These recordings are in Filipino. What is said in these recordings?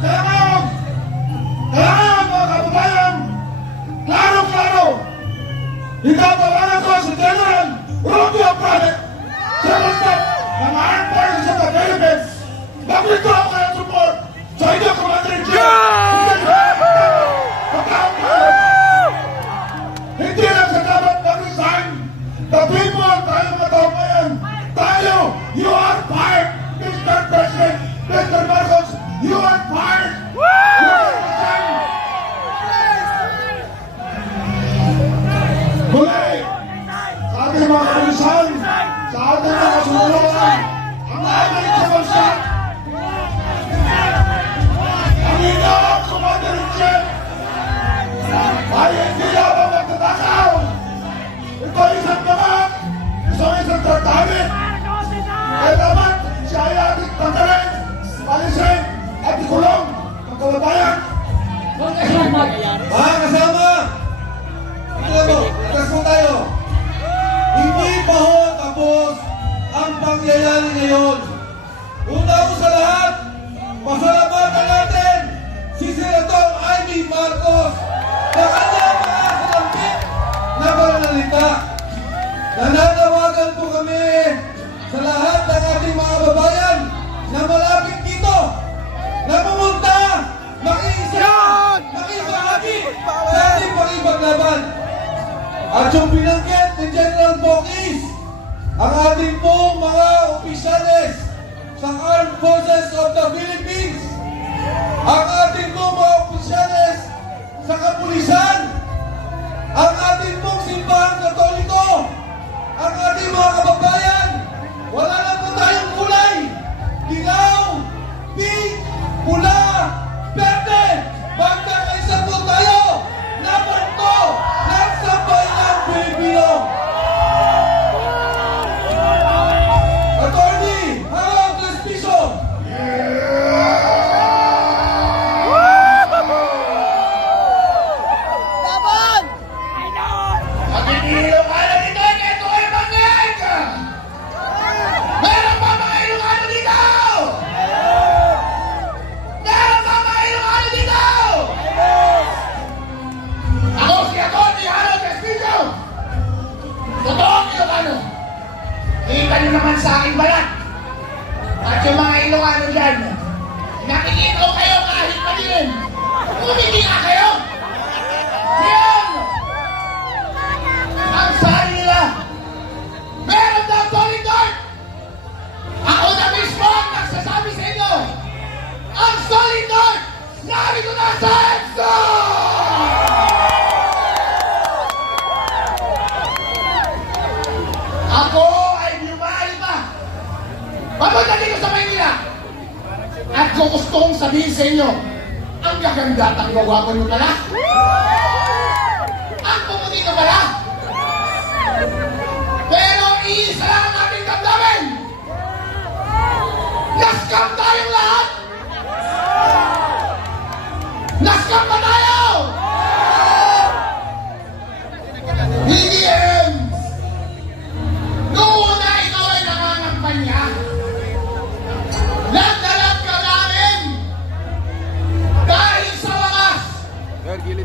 Kaya ngayon mga kababayan, klaro-klaro, itatawanan ko si General Romeo Prade, General Staff ng Armed Forces of the Philippines. Naglito ako ng support sa inyong Commander-in-Chief. Hindi lang sa dapat mag-resign. The people, tayo mga kababayan, tayo, you are fired, Mr. President, Mr. Marcos, you are fired. You are resign. Muli, sa ating mga kapulisan, sa ating mga kasunuluan, ang aming kabansa, ang inyong Commander-in-Chief, ay hindi lamang magtatakaw. Ito isang damat, isang tartamit. Ay damat, siya ay ating tanggalin, palisin, at ikulong ang kababayan. Mga kasama, atas mo tayo. Hindi pa ho tapos ang pangyayari ngayon. Una ko sa lahat, pasalamatan natin si Senator Amy Marcos sa kanyang mga kalambit na pananalita. Nananawagan po kami sa lahat ng ating mga babayan na malapit dito, na pumunta, makiisa, makibahagi sa ating pakipaglaban. At yung binanggit ni General Bokis, ang ating pong mga opisyales sa Armed Forces of the Philippines, ang ating pong mga opisyales sa kapulisan, ang ating pong simbahang katoliko, ang ating mga kababayan, wala na po tayong kulay, dilaw, pink, pula, berde, basta kaisa po tayo, na punto, ng sambayan Pilipino. Attorney, Harold Respiso. Magigilong ka na dito, ito ay mangyayag ka! Meron pa mga Ilocano dito! Meron pa mga Ilocano dito! Ako si Atty. Harold Respiso! Totoong Ilocano! Kita nyo naman sa aking balat! At yung mga Ilocano dyan, nakikita ko kayo kahit madilim! Umiti nga kayo! Yan! Ang sabi nila, meron daw Solid North! Ako na mismo ang nagsasabi sa inyo, ang Solid North, narito na sa EDSA! Ako ay lumali pa, papunta dito sa Maynila, at gusto kong sabihin sa inyo, ang gaganda at ang gagwapo nyo pala. Ang pumuti na pala. Pero iisa lang ang ating damdamin. Naskam tayong lahat. Naskam pa tayo. Hindi ends. Noong una ikaw ay nangangampanya, nagdalag ka namin. Dahil sa wakas,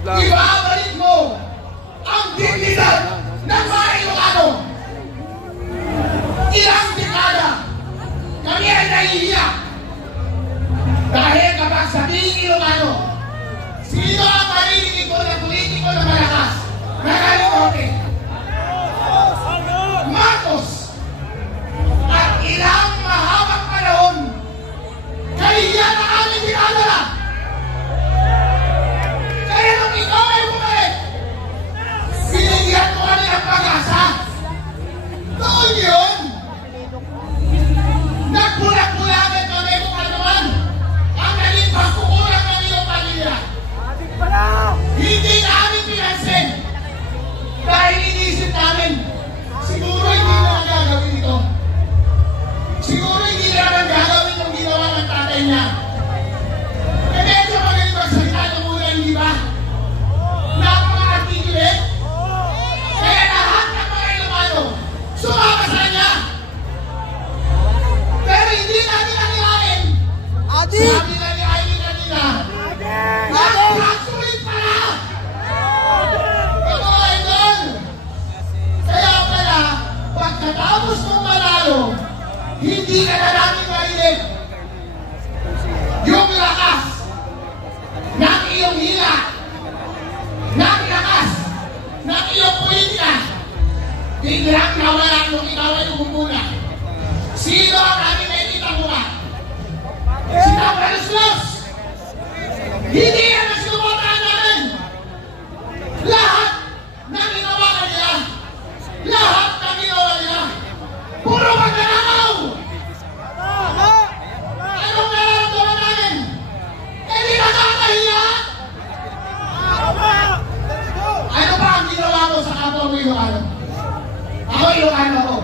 ibabalik mo ang dignidad ng mga Ilocano. Ilang dekada, kami ay nahihiya. Dahil kapag sabihin Ilocano, sino ang marinig ko na politiko na malakas, na kalikote? Marcos! At ilang mahabang panahon, kahihiya na aming dinadala. Kaya nung ikaw ay bumalik, binigyan mo kami ng pag-asa. Noon yun, nagbulag-bulagan kami kung ano naman ang naging pagkukulang ng iyong pamilya. Hindi namin pinansin dahil inisip namin, siguro hindi na gagawin ito. Siguro hindi naman gagawin yung ginawa ng tatay niya. E medyo magaling magsalita ng muna, hindi ba? Napaka-articulate. Kaya lahat ng mga Ilocano sumama sa kanya. Pero hindi natin nanilain. Sabi na ni Aileen kanina, hindi ka na namin marinig. Yung lakas ng iyong hila, ng lakas ng iyong politika, biglang nawala nung ikaw ay umumuna. Sino ang aming nakikita muna? Si Tampalos Los! Hindi yan ang sinubotahan namin! Lahat ng ginawa nila, lahat ng ginawa nila, puro magnanakaw! Anong nararamdaman namin? Eh di nakakahiya! Ano ba ang ginawa mo sa kapwa mo Ilocano? Ako Ilocano ako.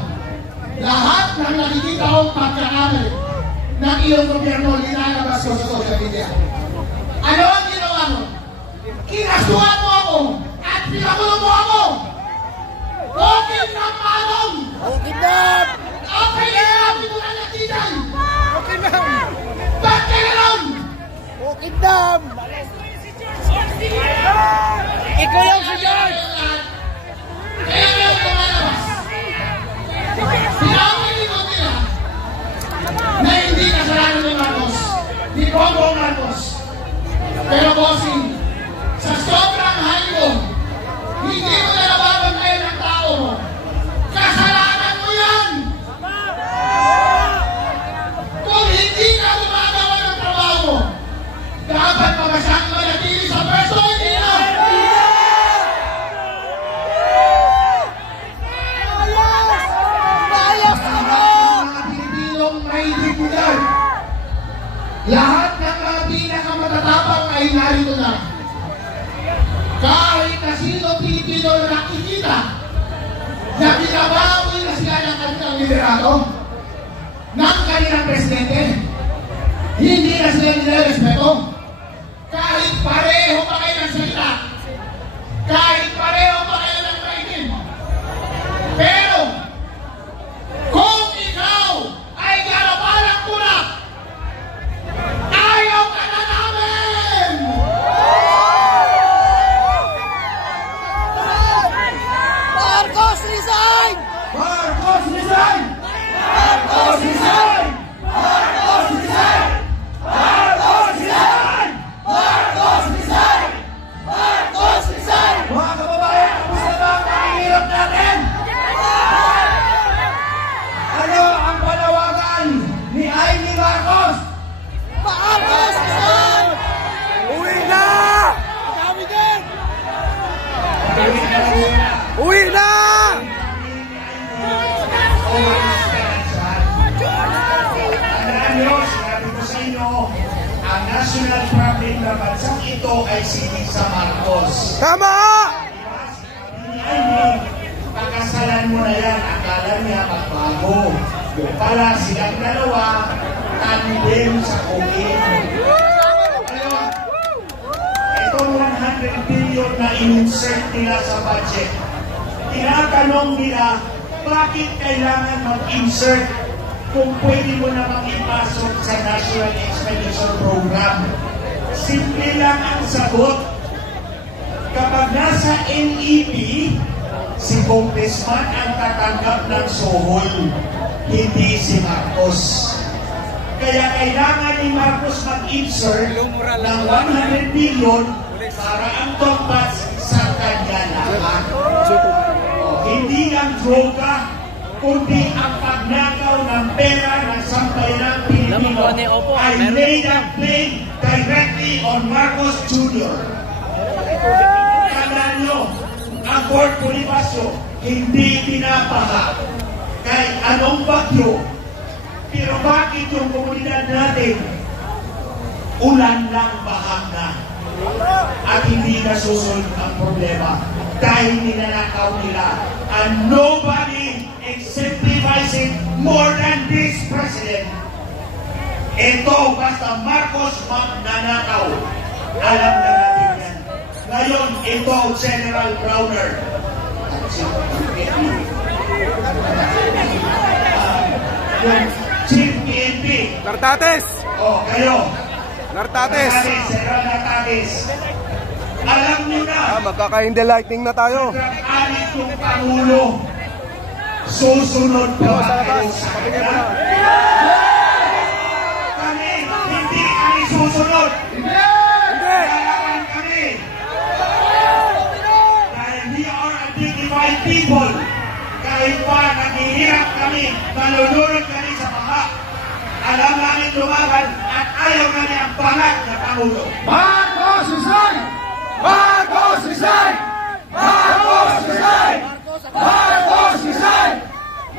Lahat ng nakikita kong pagkakamali ng iyong gobyerno linalabas ko sa social media. Ano ang ginawa mo? Kinasuhan mo ako at pinagulo mo ako! Bukid ng manong! Okay na! Okay na namin mo na natijan! Okay na! Ba't ka ganon? Okay na! Ikaw lang si George! Kaya ngayon lumalabas. Pinakalikod nila na hindi kasalanan ni Marcos, ni Bongbong Marcos. Pero bossing, sa sobrang halong, hindi mo na nababantay ng tao mo. Kasalanan mo yan! Kung hindi ka gumagawa ng trabaho mo, dapat mabasyang manatili sa pwesto, hindi na! Mga Pilipinong may dignidad. Lahat ng mga pinakamatatapang ay narito na. Kahit na sino Pilipino na nakikita na binabawi na sila ng kanilang liderato, ng kanilang presidente, hindi na sila nilarespeto. Kahit pareho pa kayo ng salita, kahit pareho pa kayo ng writing. Pero, kung ikaw ay garapalang kunak, ayaw ka na namin! Marcos resign! Marcos resign! Marcos resign! Marcos resign! Marcos resign! Marcos resign! Marcos resign! Mga kababayan, tapos na ba ang pangihirap natin? Ano ang panawagan ni Amy Marcos? Marcos resign! Uwi na! Kami din! Uwi na! Tandaan nyo, sinabi ko sa inyo, ang national problem na bansang ito ay si Lisa Marcos. Tama! Pagkasalan mo na yan, akala niya magbago. Yung pala silang dalawa, tandem sa COVID. Ngayon, itong 100 billion na in-insert nila sa budget, tinatanong nila, bakit kailangan mag-insert kung pwede mo namang ipasok sa National Expenditure Program? Simple lang ang sagot. Kapag nasa NEP, si Congressman ang tatanggap ng sohol, hindi si Marcos. Kaya kailangan ni Marcos mag-insert ng 100 billion para ang tombas sa kanya lahat. Hindi lang droga, kundi ang pagnakaw ng pera ng sambayanang Pilipino ay made and played directly on Marcos Jr. Tandaan nyo, ang Fort Bonifacio hindi pinapaha kahit anong bagyo. Pero bakit yung komunidad natin ulan lang, bahag na at hindi nasusunod ang problema dahil ninanakaw nila, and nobody exemplifies it more than this president. Ito, basta Marcos magnanakaw, alam na natin yan. Ngayon, ito, General Browner, yung Chief PNP. Nartates! Kayo. Nartates! General Nartates. Alam nyo na, Magkaka-in the lightning na tayo. nag-alit yung Pangulo. Susunod pa ba kayo sa kanila? Kami, hindi kami susunod. Hindi! Kailangan kami. Dahil we are a dignified people. Kahit pa naghihirap kami, malulunod kami sa baka. Alam namin lumaban at ayaw namin ang bangat na Pangulo. Marcos resign! Marcos resign! Marcos resign! Marcos resign!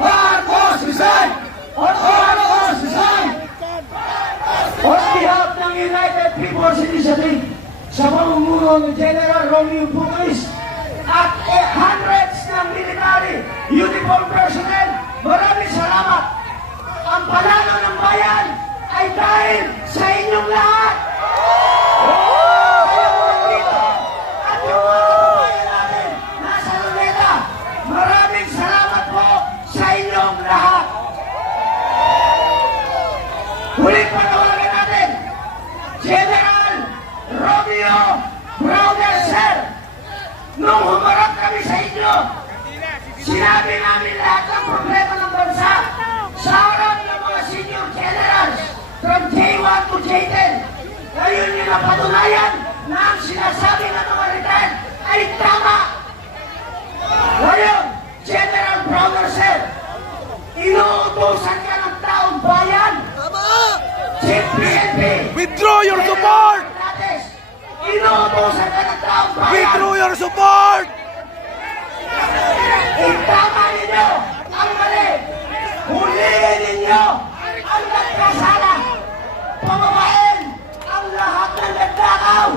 Marcos resign! Marcos resign! On behalf ng United People's Initiative, sa pamumuno ni General Romeo Pumalis at hundreds ng military uniform personnel, maraming salamat. Ang panalo ng bayan ay dahil sa inyong lahat. Kaya po dito, at yung mga kababayan natin nasa Luneta, maraming salamat po sa inyong lahat. Huling panawagan natin, General Romeo Brother Sir, nung humarap kami sa inyo, sinabi namin lahat ng problema ng bansa sa harap ng mga senior generals from J1 to J10. Ngayon nyo napatunayan na ang sinasabi ng mga retired ay tama. Ngayon, General Brother Sir, inuutosan ka ng taong bayan. Chief PNP, Withdraw your support! inuutosan ka ng taong bayan. Withdraw your support! Itama ninyo ang mali. Huliin ninyo ang nagkasala. Pamabain ang lahat ng nagdakaw.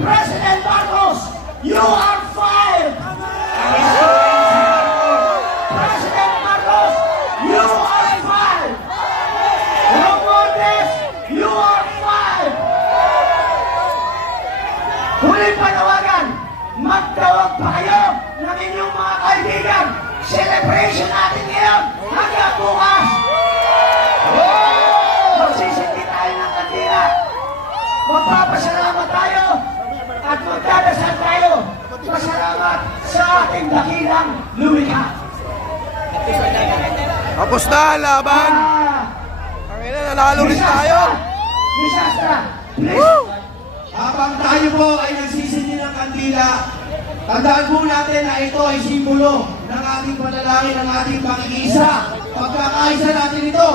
President Marcos, you are fired. President Marcos, you are fired. Romualdez, you are fired. Huling panawagan, magtawag pa kayo ng inyong mga kaibigan. Celebration natin ngayon hanggang bukas. Magsisindi tayo ng kandila. Magpapasalamat tayo at magdadasal tayo. Pasalamat sa ating dakilang lumikha. Tapos na ang laban! Ang ina, nanalo rin tayo! Misastra, please. Habang tayo po ay nagsisindi ng kandila, tandaan po natin na ito ay simbolo ng ating panalangin, ng ating pakikiisa. Pagkakaisa natin ito,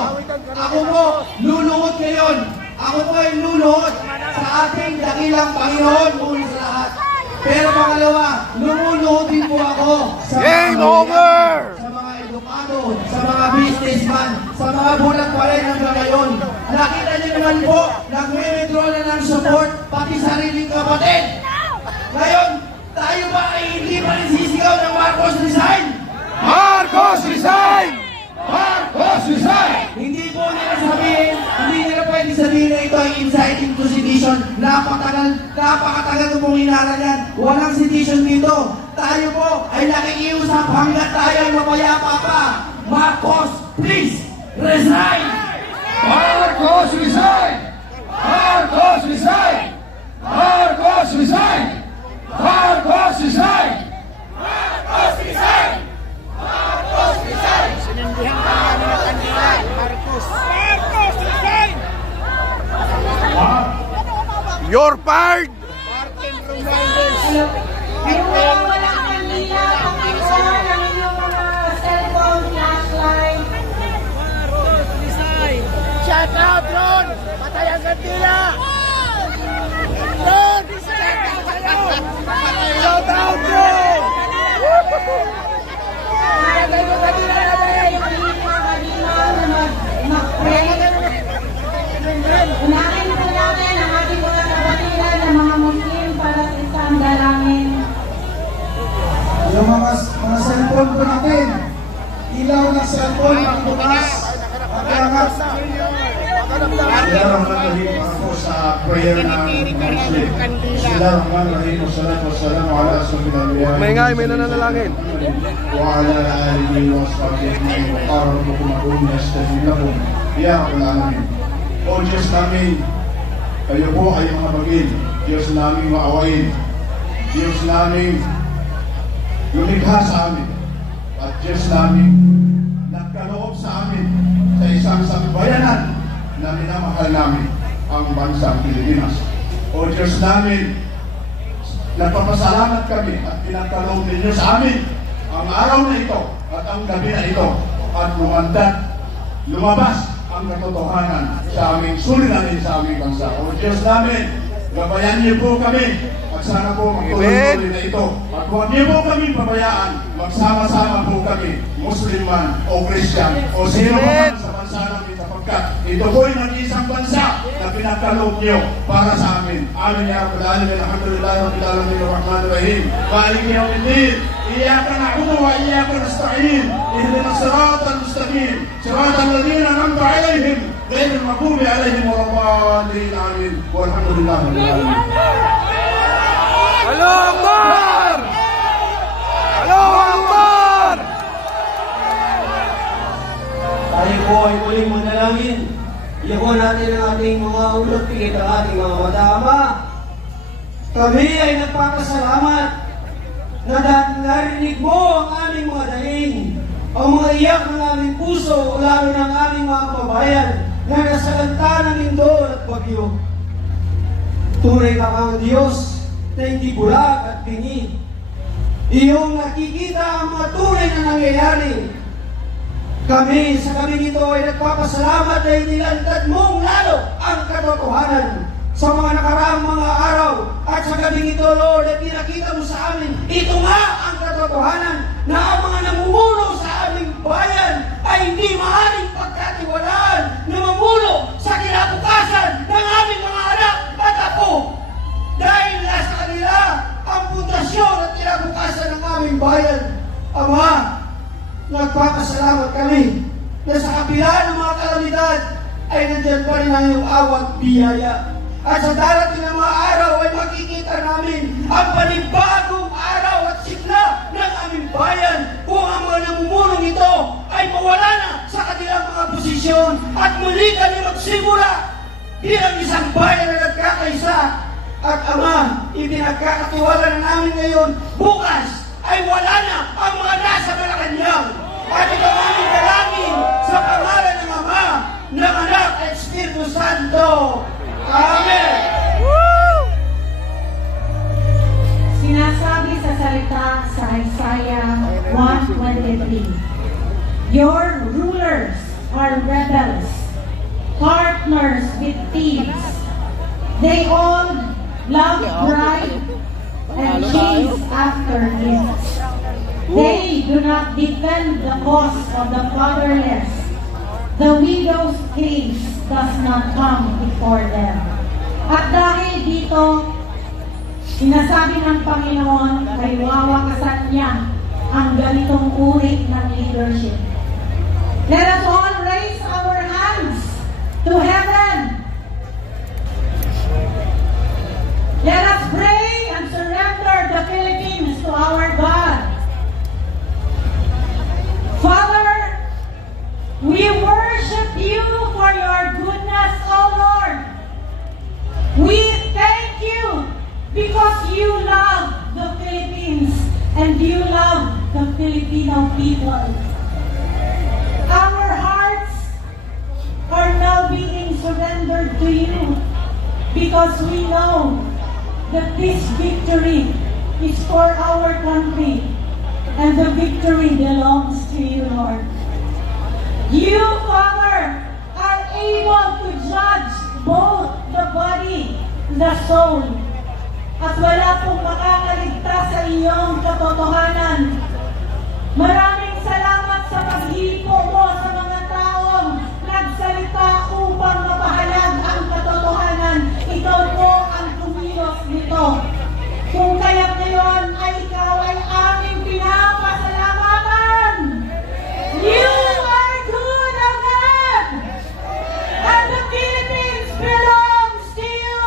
ako po luluhod ngayon. Ako po ay luluhod sa ating dakilang Panginoon muna sa lahat. Pero pangalawa, lumuluhod din po ako sa Game mga over! sa mga edukado, sa mga businessman, sa mga bulag pa rin hanggang ngayon. Nakita niyo naman po, nag-withdraw na ng support, pati sariling kapatid. Ngayon, tayo ba ay hindi pa rin sisigaw ng Marcos resign? Marcos resign! Marcos resign! Hindi po nila sabihin, hindi nila pwede sabihin na ito ay inciting to sedition. Napakatagal ko pong inara yan. Walang sedition dito. Tayo po ay nakikiusap hanggat tayo ay mapayapa pa. Marcos, please, resign! Marcos resign! Marcos resign! Marcos resign! Marcos resign! Marcos resign! Marcos resign! You're fired! Ngayon wala kanina, pakisa ng inyong mga cellphone, flashlight. Shout out, Ron! Patay ang kandila! Ron! Shout out, Ron! Patay ang kandila natin! Unahin po natin ang ating mga kapatiran ng mga Muslim para sa isang dalangin. Yung mga cellphone po natin, ilaw ng cellphone, pagbukas, pag-angat. Bismillahirrahmanirrahim. Ako sa prayer ng Muslim. Bismillahirrahmanirrahim. Wassalatu wassalamu ala asyrafil anbiya. May nananalangin. Wa ala alihi wa sahbihi wa qala rabbukum ud'uni astajib lakum. Ya Rabbal Alamin. O Diyos namin, kayo po ay mga bagil. Diyos namin maawain. Diyos namin lumikha sa amin. at Diyos namin nagkaloob sa amin sa isang sambayanan na minamahal namin ang bansang Pilipinas. O Diyos namin, nagpapasalamat kami at pinagkaloob ninyo sa amin ang araw na ito at ang gabi na ito at lumabas ang katotohanan sa aming suliranin sa aming bansa. O Diyos namin, gabayan niyo po kami at sana po magtuloy na ito. At huwag niyo po kami pabayaan, magsama-sama po kami, Muslim man o Christian o sino man sa bansa namin sapagkat ito po'y nag-isang bansa na pinagkaloob niyo para sa amin. Amin ya Rabbal Alamin, alhamdulillah, rabbil alamin, arrahmanir rahim, maliki yawmiddin, iyyaka na'budu wa iyyaka nasta'in, ihdinas siratal mustaqim, siratal ladzina an'amta 'alaihim, ghairil maghdubi 'alaihim waladdallin, amin. Walhamdulillah rabbil alamin. Allahu Akbar! Allahu Akbar! Tayo po ay muling manalangin. Iyako natin ang ating mga ulo, pigit ang ating mga mata. Ama, kami ay nagpapasalamat na narinig mo ang aming mga daing, ang mga iyak ng aming puso, lalo ng aming mga kababayan na nasalanta ng lindol at bagyo. Tunay ka kang Diyos na hindi bulag at bingi. Iyong nakikita ang mga tunay na nangyayari. Kami sa gabing ito ay nagpapasalamat na inilantad mong lalo ang katotohanan sa mga nakaraang mga araw. At sa gabing ito, Lord, ay pinakita mo sa amin, ito nga ang katotohanan na ang mga namumuno sa aming bayan ay hindi maaaring pagkatiwalaan na mamuno sa kinabukasan ng aming mga anak at apo. Dahil nasa kanila ang pundasyon at kinabukasan ng aming bayan. Ama, nagpapasalamat kami na sa kabila ng mga kalamidad ay nandiyan pa rin ang iyong awat biyaya. At sa darating ng mga araw ay makikita namin ang panibagong araw at sigla ng aming bayan kung ang mga namumulong ito ay mawala na sa kanilang mga posisyon at muli kami magsimula bilang isang bayan na nagkakaisa. At Ama, ipinagkakatiwala na namin ngayon, bukas ay wala na ang mga nasa Malacanang. At ikaw aming dalangin sa pangalan ng Ama, ng Anak at Espiritu Santo. Amen! Sinasabi sa salita sa Isaiah 1:23, your rulers are rebels, partners with thieves. They all love pride and chase after gifts. They do not defend the cause of the fatherless. The widow's case does not come before them. At dahil dito, sinasabi ng Panginoon ay wawakasan niya ang ganitong uri ng leadership. Let us all raise our hands to heaven. Let us pray and surrender the Philippines to our God. Father, we worship you for your goodness, O Lord. We thank you because you love the Philippines and you love the Filipino people. Our hearts are now being surrendered to you because we know that this victory is for our country and the victory belongs to you, Lord. You, Father, are able to judge both the body, the soul. At wala pong makakaligtas sa iyong katotohanan. Maraming salamat sa paghipo mo sa mga taong nagsalita upang mapahalag ang katotohanan. Ikaw po ang tumilos nito. Kung kaya't ngayon ay ikaw ay aming pinapasalamatan. You are good, O God! And the Philippines belongs to you!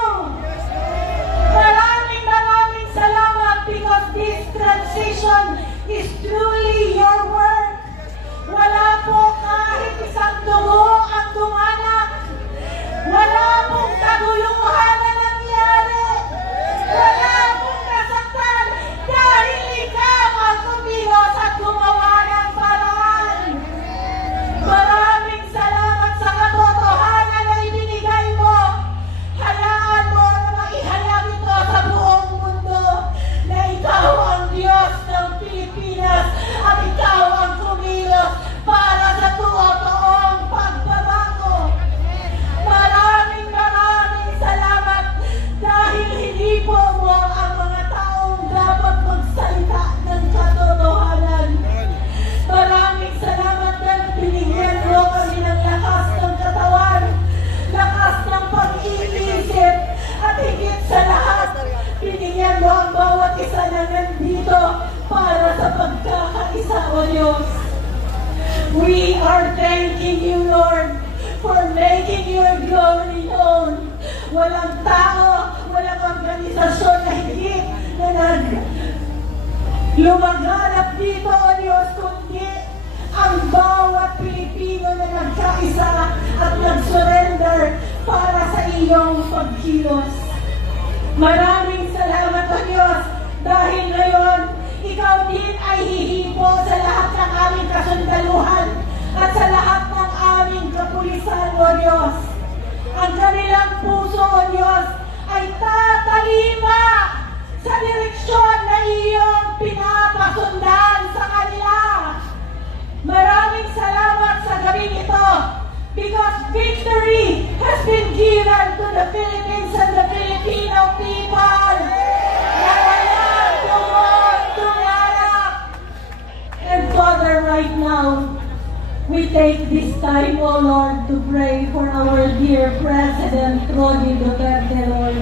Maraming salamat because this transition is truly your work. Wala po We are thanking you, Lord, for making your glory known. Walang tao, walang organisasyon na higit na lumaganap dito, O Diyos, kundi ang bawat Pilipino na nagkaisa at nag-surrender para sa iyong pagkilos. Maraming salamat, O Diyos, dahil ngayon, ikaw din ay hihipo sa lahat ng aming kasundaluhan at sa lahat ng aming kapulisan, O Diyos. Ang kanilang puso, O Diyos, ay tatalima sa direksyon na iyong pinapasundan sa kanila. Maraming salamat sa gabing ito because victory has been given to the Philippines and the Filipino people. Na walang tungod, tungarap. And Father, right now, we take this time, O Lord, to pray for our dear President Rodney Duterte, Lord.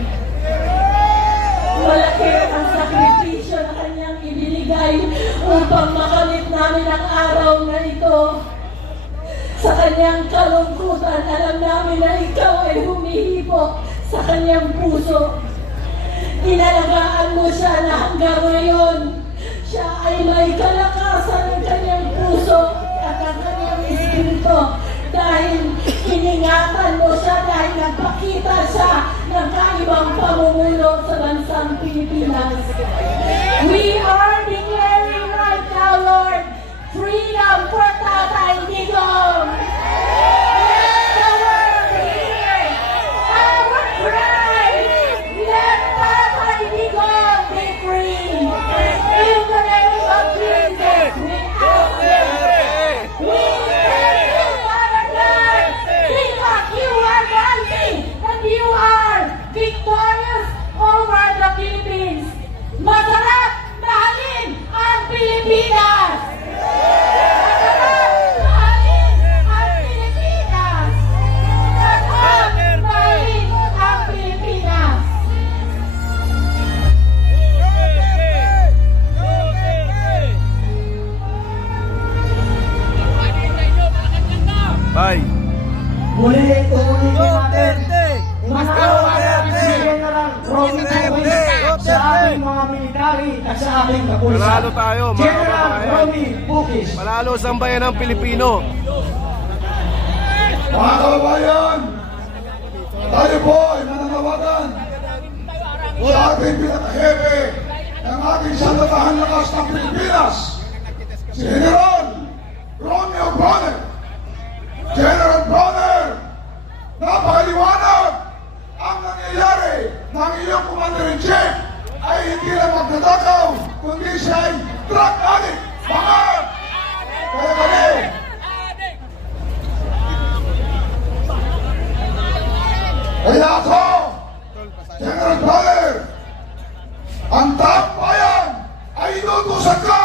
Malaki ang sakripisyo na kanyang ibinigay upang makamit namin ang araw na ito. Sa kanyang kalungkutan, alam namin na ikaw ay humihipo sa kanyang puso. Inalagaan mo siya na hanggang ngayon, siya ay may kalakasan ng kanyang puso at ang kanyang espiritu dahil iningatan mo siya dahil nagpakita siya ng kaibang pamumuno sa bansang Pilipinas. We are declaring right now, Lord, freedom for Tatay Digong. Let the world hear our cry. Let Tatay Digong be free. In the name of Jesus, we ask it. We thank you, Father God, because you are mighty and you are victorious over the Philippines. Masarap mahalin ang Pilipinas. Masarap mahalin ang Pilipinas. Masarap mahalin ang Pilipinas. Bye. Muli, tuloy natin. Duterte! Si General Romy Duterte! Bukis sa ating mga military at sa ating kapulisan. Manalo tayo, mga General kababayan. Romy Bukis. Manalo sa bayan ng Pilipino. Mga kababayan, tayo po ay mananawagan sa ating pinakahepe ng ating sandatahan lakas ng Pilipinas, si General Romeo Bonner. General Bonner, napakaliwanag ang nangyayari ng iyong Commander-in-Chief ay hindi lang magtatakaw, kundi siya ay drug addict. Kaya kami, kaya ako, General Bonner, ang taong bayan ay inutusan ka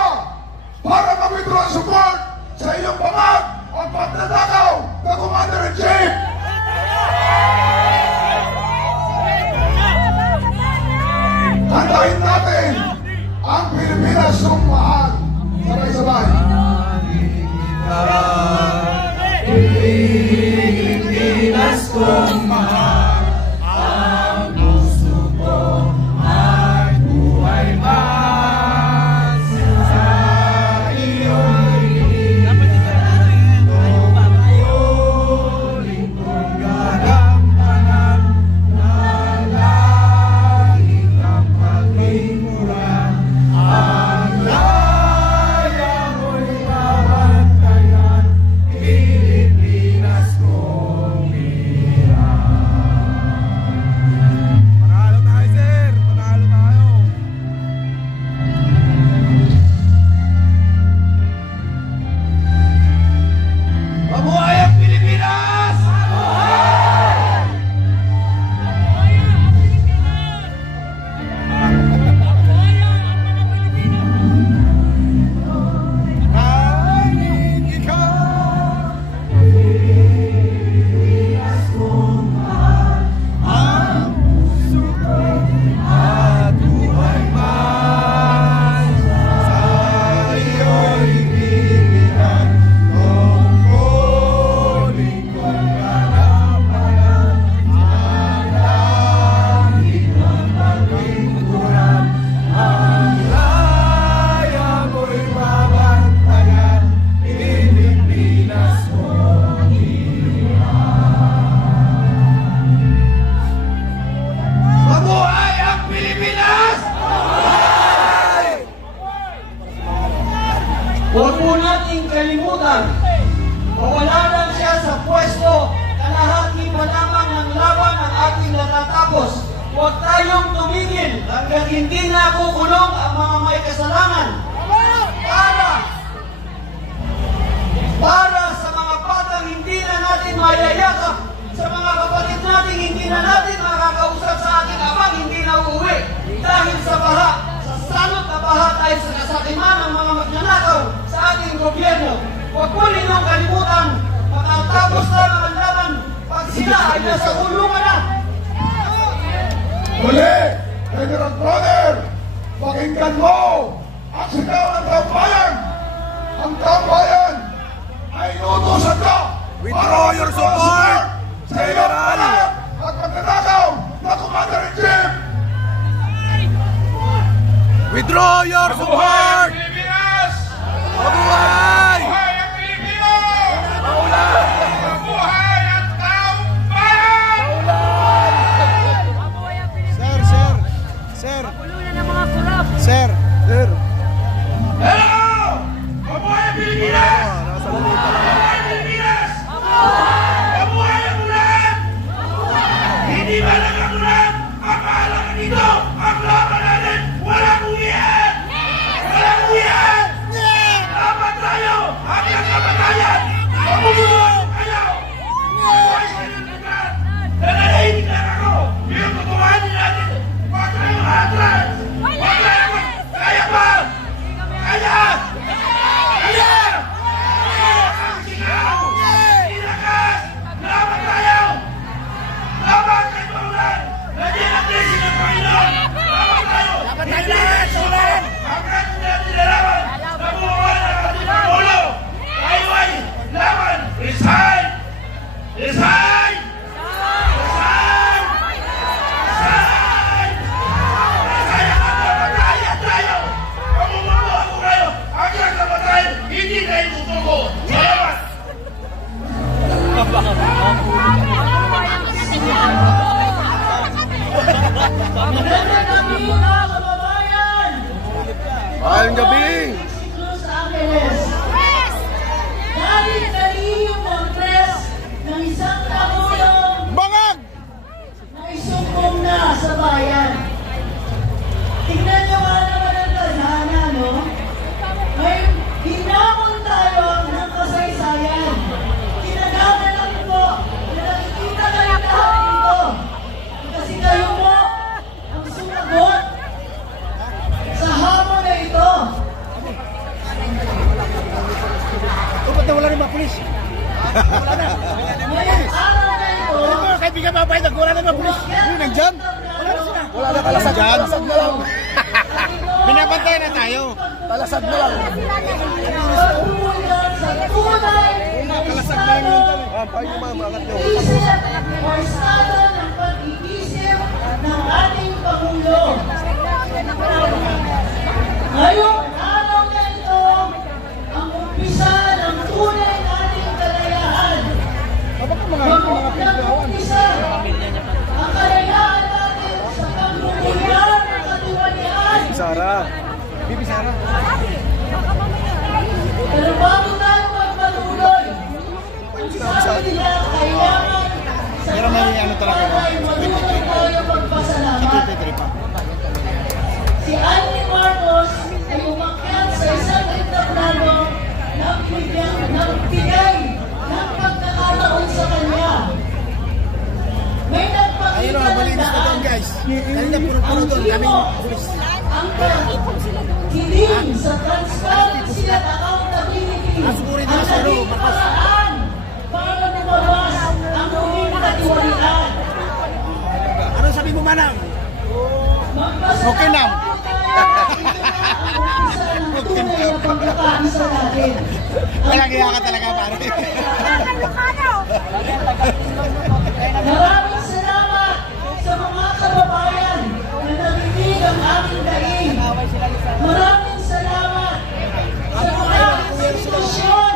para mag-withdraw ang support sa iyong pamag at pagtatakaw ng Commander-in-Chief. Handahin natin ang Pilipinas ng mahal. Sabay-sabay. Pilipinas kong mahal, ang gusto ko ay buhay man sa iyong lingkod gagampanan na langit ang paghimuran. Ang laya mo'y babantayan, Pilipinas kong mahal. kayong tumigil hanggang hindi nakukulong ang mga may kasalanan. Para sa mga batang hindi na natin mayayakap, sa mga kapatid natin hindi na natin makakausap sa ating amang hindi na uuwi dahil sa baha, sa salot na baha dahil sa kasakiman ng mga magnanakaw sa ating gobyerno. Huwag po ninyong kalimutan, matatapos na ang laban pag sila ay nasa kulungan na. Muli, General Brother, pakinggan mo ang sigaw ng tambayan. Ang tambayan ay inutusan ka Withdraw your support, sa iyong General. anak at magnanakaw na Commander-in-Chief. Withdraw your support! Pilipinas! Mabuhay! Buhay ang Pilipino! Maulan! Buhay ang taong bayan! Sir! Hello! Mabuhay ang Pilipinas! Nasa lamig pa lang. Mabuhay ang Pilipinas! Mabuhay ang ulan! Hindi ba lang ang ulan? Ang mahalaga dito, ang laban natin, walang uwian! Walang uwian! Laban tayo! Hanggang kamatayan! Mabubuhay kayo! Mabuhay kayo ng lahat! Nananahimik lang ako! Yung tutuhanin natin! Huwag tayo atras! Huwag tayo! Kaya ba? Kaya! Kaya! Ang sigaw! Ilakas! Laban tayo! Laban kay Paulan! Nandiyan ang blessing ng Panginoon! Laban tayo! Laban tayo lahat! Ulan! Hanggang natin nalaman! Nabubuhay ng ating Pangulo! Tayo ay laban! Resign! Resign! Resign! Resign! Kaya kamatayan tayo! Mamumuno ako kayo! Hanggang kamatayan, hindi kayo tutuko! Salamat! Magandang gabi mga kababayan! Maayong gabi! Los Angeles. Dahil kaniyong Congress ng isang Pangulong Bangag! na isumbong na sa bayan. Tingnan niyo nga naman ang tadhana, no? May hinamon tayo ng kasaysayan. Kinagagalak po na nakikita kayo lahat dito. Kasi kayo po ang sumagot sa hamon na ito. Ba't na wala rin mga pulis? Ngayong araw na ito, Kaibigan mga bayad, wala rin mga pulis. Nandyan? Wala na kalasad dyan. Binabantay na tayo. Talasad mo lang. pagtulong sa tunay na estado Paano yung mga angat nyo? isip o estado ng pag-iisip ng ating Pangulo. Ngayong araw na ito, ang umpisa ng tunay nating kalayaan. Mag-umpisa ang kalayaan natin sa pagmumulyan ng katiwalian. Sara. Pero bago tayo magpatuloy, sabi nila kailangan sa bagay matulog tayo magpasalamat. Si Annie Marcos ay umakyat sa isang entablado na nagbigay ng pagkakataon sa kanya. May nagpakita ng daan. Ang timo, ang hiling sa transparency at accountability ang naging paraan para lumabas ang muling katiwalian. Ano sabi mo, Manang? Okay lang. Talaga ka talaga, pare. Maraming salamat sa mga kababayan na nakikinig ang aming daing. Maraming salamat sa mga institusyon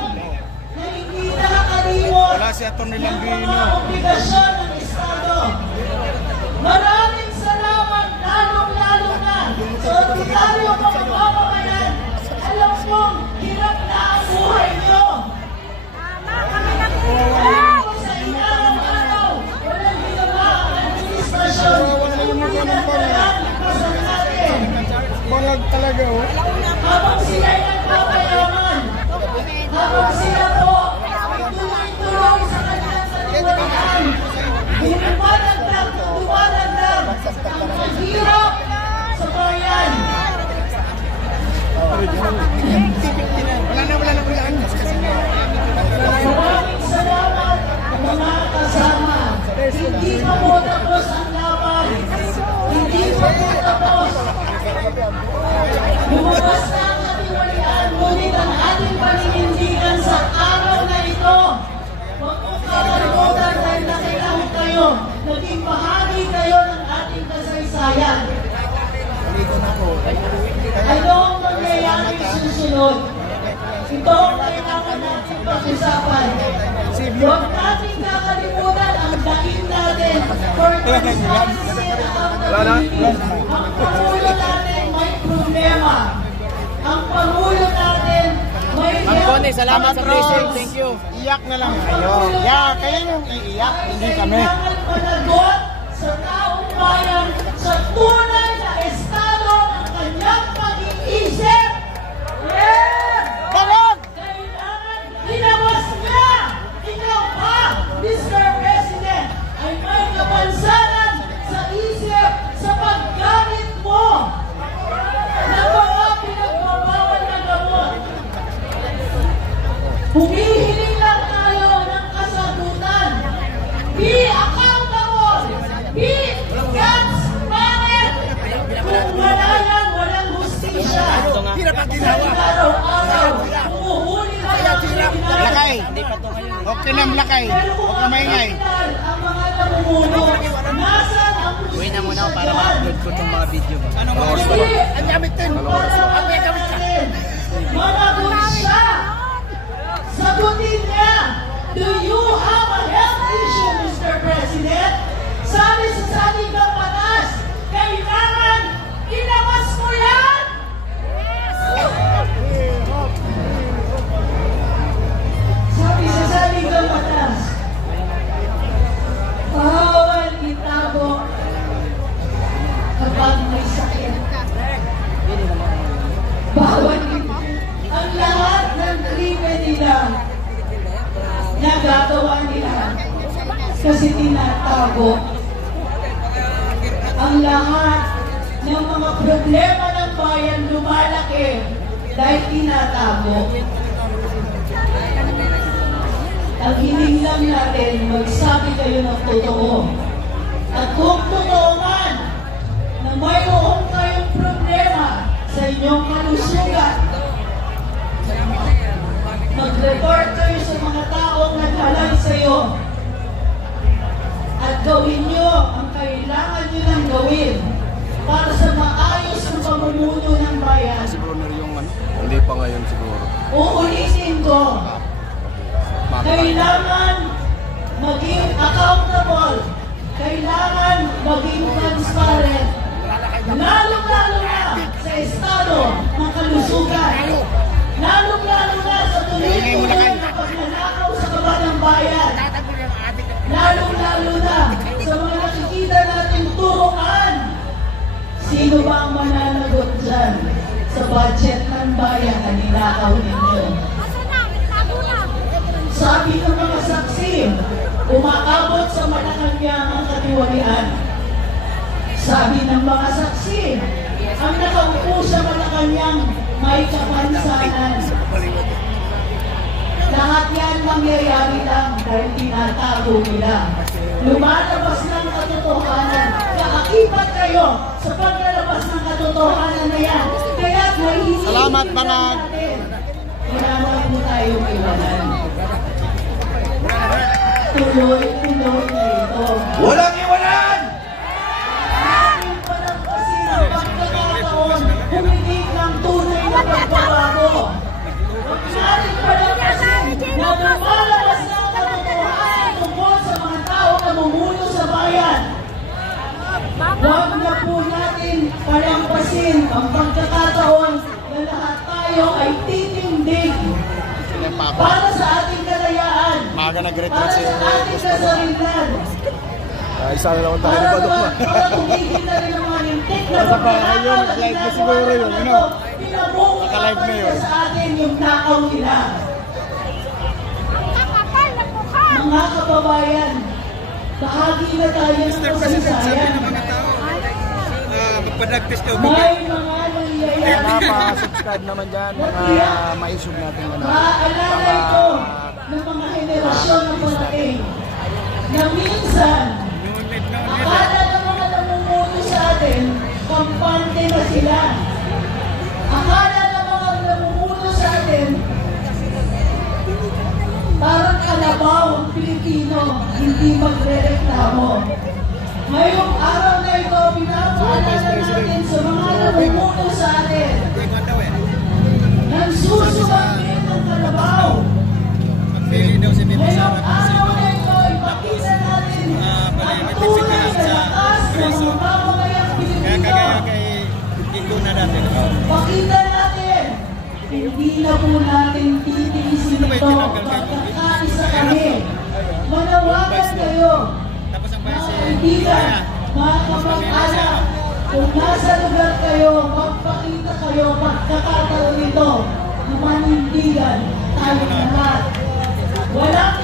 na hindi nakakalimot Wala si Atty. ng Lambino. mga obligasyon ng Estado. Maraming salamat lalong-lalo na sa ordinaryo mga mamamayan. Alam kong hirap na ang buhay nyo. Alam ko sa inaraw-araw, walang ginawa ang administrasyon. Sa Habang sila nagpapayaman, habang sila po tuloy-tuloy sa kanilang katiwalian, dumadagdag ang paghirap sa bayan. Maraming salamat mga kasama. Hindi pa po tapos ang laban. Hindi pa po tapos. Lumabas na ang katiwalian, ngunit ang ating paninindigan sa araw na ito. Huwag mong kakalimutan dahil nakailangan kayo. Naging bahagi kayo ng ating kasaysayan. Ano ang mangyayaring susunod? Ito ang kailangan natin pag-usapan. Huwag natin kakalimutan ang daing natin for transparency and accountability. Ang Pangulo natin may problema. Ang Pangulo natin may Connie, salamat sa blessing. Thank you. Iyak na lang kayo. Kayo yung iiyak, hindi kami. Kailangan managot sa taong bayan sa tunay na estado ng kanyang pag-iisip. Ganon! Kailangan hinawas niya. Ikaw pa, Mr. President, ay may kapansanan sa isip sa paggamit mo ng mga pinagbabawal na gamot. Humihiling lang tayo ng kasagutan. Be accountable. Be transparent. Kung wala yan, walang hustisya. Araw-araw, umuhuli na lang ang Lakay! Huwag ka nang lakay. Huwag ka maingay. ang mga namumuno. Nasaan ang hustisya? Uwi na muna ako para ma-upload ko itong mga video mo. Anong oras ba? Ang gamit din! Managot siya. Sagutin niya. Do you have a health issue, Mr. President? Sabi sa saligang batas, kailangan ilabas mo yan. Sabi sa saligang batas, bawal itago kapag may sakit. Bawal ang lahat ng krimen nila nagagawa nila kasi tinatago. Ang lahat ng mga problema ng bayan lumalaki dahil tinatago. Ang hiling lang natin, magsabi kayo ng totoo. At kung totoo man na mayroon kayong problema sa inyong kalusugan, mag-report kayo sa mga taong naghalal sa iyo at gawin nyo ang kailangan nyo nang gawin para sa maayos na pamumuno ng bayan. Hindi pa ngayon siguro. Uulitin ko, kailangan maging accountable, kailangan maging transparent, lalong-lalo na sa estado ng kalusugan, lalong-lalo na sa tuloy-tuloy na pagnanakaw sa kabanang bayan, lalong-lalo na sa mga nakikita nating turuan. Sino ba ang mananagot dyan sa budget ng bayan na ninakaw ninyo? Sabi ng mga saksi, umaabot sa Malacanang ang katiwalian. Sabi ng mga saksi, ang nakaupo sa Malacanang may kapansanan. Lahat yan mangyayari lang dahil tinatago nila. Lumalabas ng katotohanan. Kaakibat kayo sa paglalabas ng katotohanan na yan. Kaya mahihili Salamat, Banag. wala na po tayong iwanan. Tuloy-tuloy na ito. Walang iwanan! Ating palampasin ang pagkakataon, humingi ng tunay na pagbabago. Ating palampasin na lumalabas ng katotohanan tungkol sa mga tao na namumuno sa bayan. Huwag na po natin palampasin ang pagkakataon na lahat tayo ay titindig para sa ating kalayaan, Maga nag-retreat para si sa ating kasarilan. Isa na naman tayo ni Badok na. Para tumigil na rin ang mga lintik na Basta pa pagkakataon yun, na live na ginagawa siguro yun, ng ano? ito. Pinabungkit Naka-live na yun. sa atin yung nakaw nila. Mga kababayan, bahagi na tayo ng kasaysayan. May mga nangyayari. Pa-subscribe naman dyan, mga maisog natin ano. Maaalala ito ng mga henerasyon na parating na minsan, akala ng mga namumuno sa atin, kampante na sila. Akala ng mga namumuno sa atin, parang kalabaw ang Pilipino, hindi magre-reklamo. Ngayong araw na ito, pinapaalala natin sa mga namumuno sa atin, nagsusumangin ng kalabaw. Ngayong araw na ito, ipakita natin ang tunay na lakas ng mga mamamayang Pilipino. Pakita natin, hindi na po natin titiisin ito. Magkakaisa kami. Manawagan kayo. Mga kaibigan, mga kamag-anak, kung nasa lugar kayo, magpakita kayo pagkakataon nito na manindigan tayo lahat. Walang